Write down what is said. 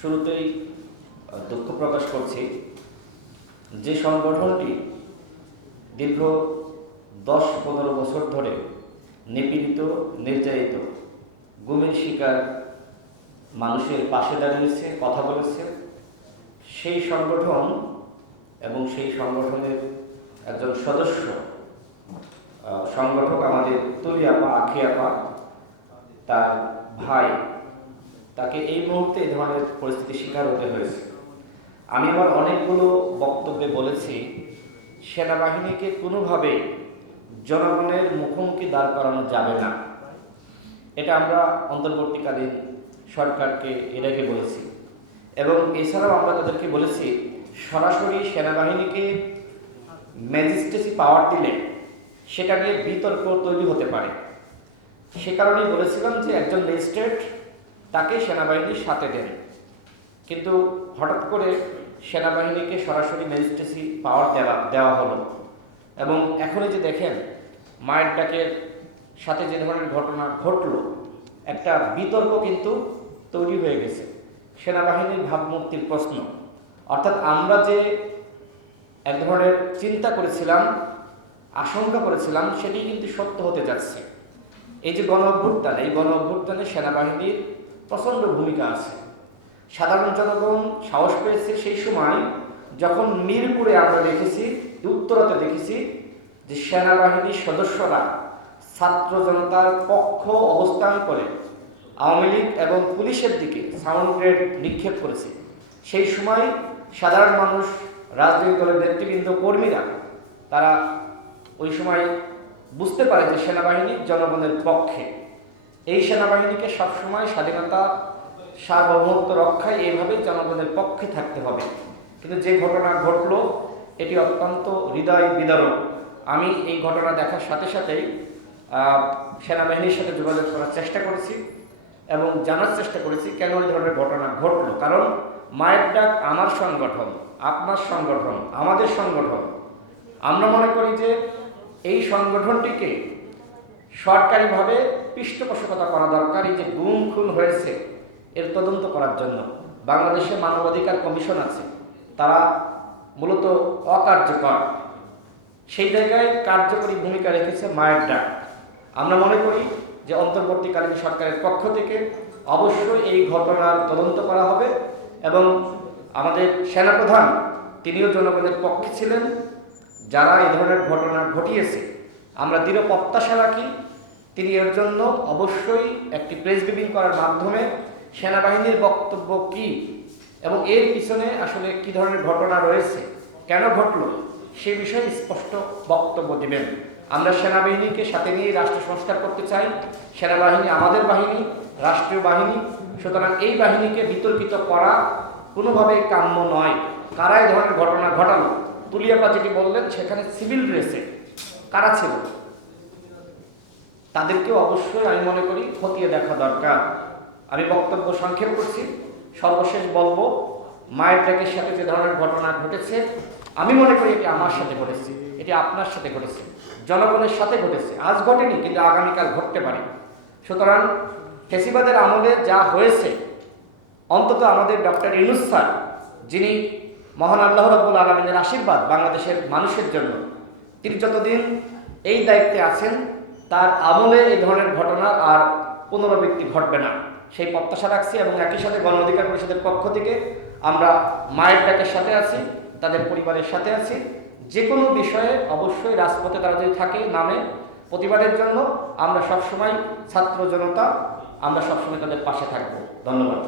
শুরুতেই দুঃখ প্রকাশ করছি যে সংগঠনটি দীর্ঘ 10-15 বছর ধরে নিপীড়িত, নির্যাতিত, গুমের শিকার মানুষের পাশে দাঁড়িয়েছে, কথা বলেছে, সেই সংগঠন এবং সেই সংগঠনের একজন সদস্য সংগঠক আমাদের তুলি আপা, আখি আপা, তার ভাই, তাকে এই মুহূর্তে এই ধরনের পরিস্থিতির শিকার হতে হয়েছে। আমি আমার অনেকগুলো বক্তব্যে বলেছি, সেনাবাহিনীকে কোনোভাবে জনগণের মুখোমুখি দাঁড় করানো যাবে না। এটা আমরা অন্তর্বর্তীকালীন সরকারকে এর আগে বলেছি, এবং এছাড়াও আমরা তাদেরকে বলেছি সরাসরি সেনাবাহিনীকে ম্যাজিস্ট্রেসি পাওয়ার দিলে সেটা নিয়ে বিতর্ক তৈরি হতে পারে। সে কারণেই বলেছিলাম যে একজন ম্যাজিস্ট্রেট তাকে সেনাবাহিনীর সাথে দেন, কিন্তু হঠাৎ করে সেনাবাহিনীকে সরাসরি ম্যাজিস্ট্রেসি পাওয়ার দেওয়া হলো। এবং এখনই যে দেখেন মায়ের ডাকের সাথে যে ধরনের ঘটনা ঘটলো, একটা বিতর্ক কিন্তু তৈরি হয়ে গেছে। সেনাবাহিনীর ভাবমূর্তির প্রশ্ন, অর্থাৎ আমরা যে এক ধরনের চিন্তা করেছিলাম, আশঙ্কা করেছিলাম, সেটি কিন্তু সত্য হতে যাচ্ছে। এই যে গণ অভ্যুত্থান, এই গণ অভ্যুত্থানে সেনাবাহিনীর প্রচণ্ড ভূমিকা আছে। সাধারণ জনগণ সাহস পেয়েছে সেই সময় যখন মিরপুরে আমরা দেখেছি, উত্তরাতে দেখেছি যে সেনাবাহিনীর সদস্যরা ছাত্র জনতার পক্ষ অবস্থান করে আওয়ামী লীগ এবং পুলিশের দিকে সাউন্ড গ্রেড নিক্ষেপ করেছে। সেই সময় সাধারণ মানুষ, রাজনৈতিক দলের নেতৃবৃন্দ, কর্মীরা তারা ওই সময় বুঝতে পারে যে সেনাবাহিনী জনগণের পক্ষে। এই সেনাবাহিনীকে সবসময় স্বাধীনতা, সার্বভৌমত্ব রক্ষায় এইভাবেই জনগণের পক্ষে থাকতে হবে। কিন্তু যে ঘটনা ঘটলো এটি অত্যন্ত হৃদয় বিদারক। আমি এই ঘটনা দেখার সাথে সাথেই সেনাবাহিনীর সাথে যোগাযোগ করার চেষ্টা করেছি এবং জানার চেষ্টা করেছি কেন এই ধরনের ঘটনা ঘটলো। কারণ মায়ের ডাক আমার সংগঠন, আপনার সংগঠন, আমাদের সংগঠন। আমরা মনে করি যে এই সংগঠনটিকে সরকারিভাবে পৃষ্ঠপোষকতা করা দরকার। এই যে গুম খুন হয়েছে এর তদন্ত করার জন্য বাংলাদেশে মানবাধিকার কমিশন আছে, তারা মূলত অকার্যকর। সেই জায়গায় কার্যকরী ভূমিকা রেখেছে মায়ের ডাক। আমরা মনে করি যে অন্তর্বর্তীকালীন সরকারের পক্ষ থেকে অবশ্যই এই ঘটনার তদন্ত করা হবে এবং আমাদের সেনাপ্রধান তিনিও জনগণের পক্ষে ছিলেন। যারা এই ধরনের ঘটনা ঘটিয়েছে আমরা দৃঢ় প্রত্যাশা রাখি তিনি এর জন্য অবশ্যই একটি প্রেস ব্রিফিং করার মাধ্যমে সেনাবাহিনীর বক্তব্য কি এবং এর পিছনে আসলে কি ধরনের ঘটনা রয়েছে, কেন ঘটলো, সে বিষয়ে স্পষ্ট বক্তব্য দেবেন। আমরা সেনাবাহিনীকে সাথে নিয়ে রাষ্ট্র সংস্কার করতে চাই। সেনাবাহিনী আমাদের বাহিনী, রাষ্ট্রীয় বাহিনী। সুতরাং এই বাহিনীকে বিতর্কিত করা কোনোভাবেই কাম্য নয়। কারা এই ধরনের ঘটনা ঘটালো, তুলিয়াপা যেটি বললেন, সেখানে সিভিল ড্রেসে কারা ছিল তাদেরকেও অবশ্যই আমি মনে করি খতিয়ে দেখা দরকার। আমি বক্তব্য সংক্ষেপ করছি, সর্বশেষ বলবো মায়ের ডাকের সাথে যে ধরনের ঘটনা ঘটেছে আমি মনে করি এটি আমার সাথে ঘটেছে, এটি আপনার সাথে ঘটেছে, জনগণের সাথে ঘটেছে। আজ ঘটেনি কিন্তু আগামীকাল ঘটতে পারে। সুতরাং ফ্যাসিবাদের আমলে যা হয়েছে, অন্তত আমাদের ডক্টর ইউনূস স্যার, যিনি মহান আল্লাহ রাব্বুল আলামিনের আশীর্বাদ বাংলাদেশের মানুষের জন্য, তিনি যতদিন এই দায়িত্বে আছেন তার আমলে এই ধরনের ঘটনা আর পুনরাবৃত্তি ঘটবে না, সেই প্রত্যাশা রাখছি। এবং একই সাথে গণ অধিকার পরিষদের পক্ষ থেকে আমরা মায়ের ডাকের সাথে আছি, তাদের পরিবারের সাথে আছি। যে কোনো বিষয়ে অবশ্যই রাজপথে তারা যদি থাকে নামে প্রতিবাদের জন্য, আমরা সবসময় ছাত্র জনতা, আমরা সবসময় তাদের পাশে থাকবো। ধন্যবাদ।